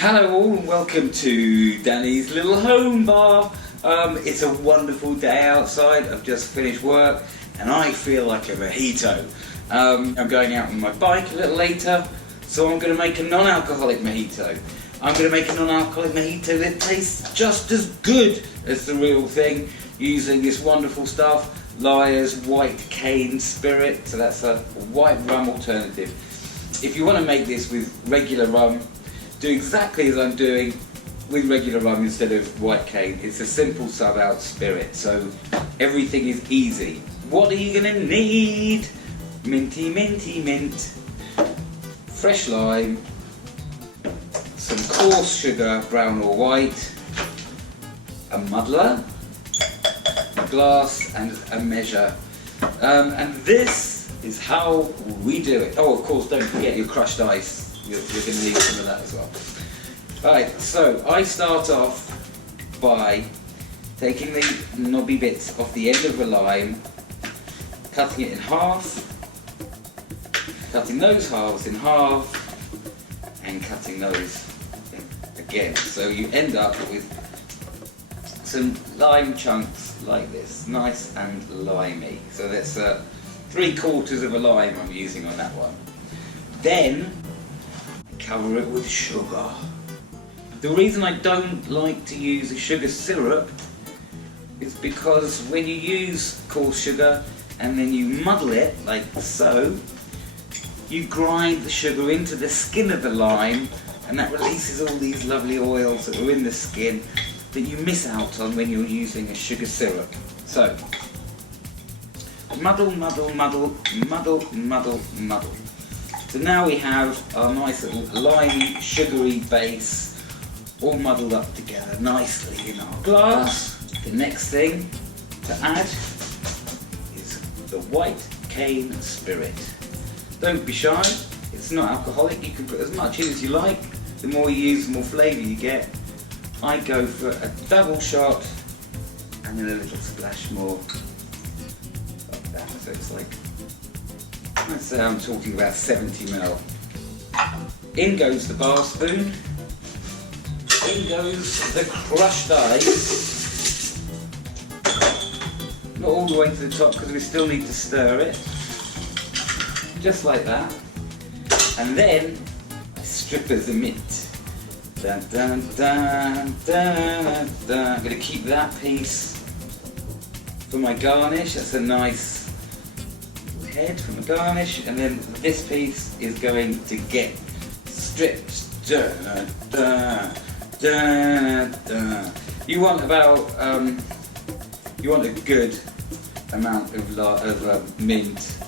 Hello all and welcome to Danny's little home bar. It's a wonderful day outside. I've just finished work and I feel like a mojito. I'm going out on my bike a little later, so I'm going to make a non-alcoholic mojito. I'm going to make a non-alcoholic mojito that tastes just as good as the real thing, using this wonderful stuff, Lyre's white cane spirit. So that's a white rum alternative. If you want to make this with regular rum, do exactly as I'm doing with regular rum instead of white cane. It's a simple sub-out spirit, so everything is easy. What are you going to need? Minty mint, fresh lime, some coarse sugar, brown or white, a muddler, a glass and a measure. And this is how we do it. Oh, of course, don't forget your crushed ice. You're going to need some of that as well. Alright, so I start off by taking the knobby bits off the end of a lime, cutting it in half, cutting those halves in half, and cutting those again. So you end up with some lime chunks like this, nice and limey. So that's 3/4 of a lime I'm using on that one. Then cover it with sugar. The reason I don't like to use a sugar syrup is because when you use coarse sugar and then you muddle it like so, you grind the sugar into the skin of the lime, and that releases all these lovely oils that are in the skin that you miss out on when you're using a sugar syrup. So muddle, muddle, muddle, muddle, muddle, muddle. So now we have our nice little limey, sugary base all muddled up together nicely in our glass. The next thing to add is the white cane spirit. Don't be shy, it's not alcoholic, you can put as much in as you like. The more you use, the more flavour you get. I go for a double shot and then a little splash more like that. So it's like, let's say I'm talking about 70 ml. In goes the bar spoon. In goes the crushed ice. Not all the way to the top because we still need to stir it. Just like that. And then I strip of the mint. Dun, dun, dun, dun, dun. I'm going to keep that piece for my garnish. That's a nice head from a garnish, and then this piece is going to get stripped. Dun, dun, dun, dun. You want about you want a good amount of mint,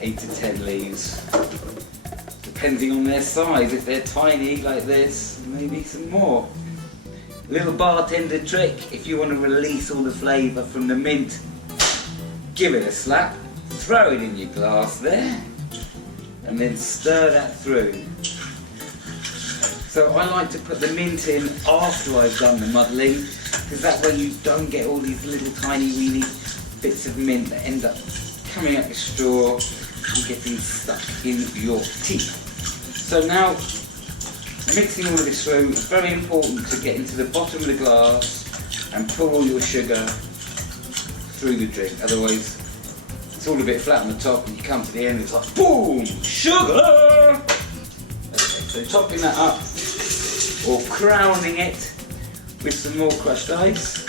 8 to 10 leaves, depending on their size. If they're tiny like this, maybe some more. Little bartender trick: if you want to release all the flavour from the mint, give it a slap. Throw it in your glass there, and then stir that through. So I like to put the mint in after I've done the muddling, because that way you don't get all these little tiny weeny bits of mint that end up coming up your straw and getting stuck in your teeth. So now, mixing all of this through, it's very important to get into the bottom of the glass and pour all your sugar through the drink, otherwise it's all a bit flat on the top and you come to the end, it's like boom, sugar! Okay, so topping that up or crowning it with some more crushed ice.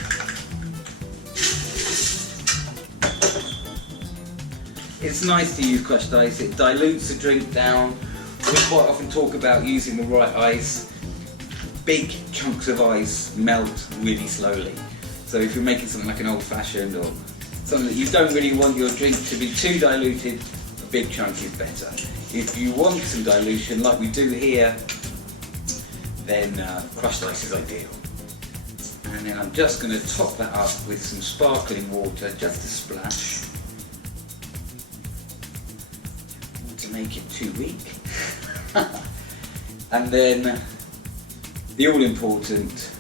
It's nice to use crushed ice, it dilutes the drink down. We quite often talk about using the right ice. Big chunks of ice melt really slowly. So if you're making something like an old fashioned or something that you don't really want your drink to be too diluted, a big chunk is better. If you want some dilution, like we do here, then crushed ice is ideal. And then I'm just going to top that up with some sparkling water, just a splash, to make it too weak. And then the all-important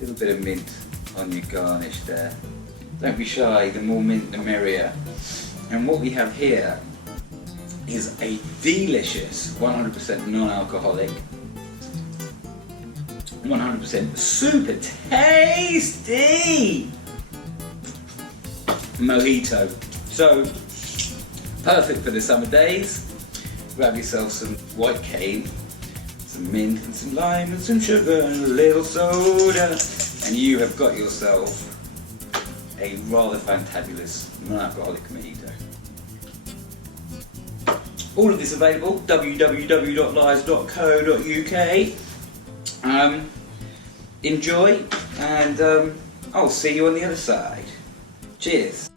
little bit of mint on your garnish there. Don't be shy, the more mint the merrier. And what we have here is a delicious 100% non-alcoholic, 100% super tasty Mojito. So, perfect for the summer days. Grab yourself some white cane, some mint and some lime and some sugar and a little soda, and you have got yourself a rather fantabulous non-alcoholic Mojito. All of this available, www.lyres.co.uk. Enjoy, and I'll see you on the other side. Cheers.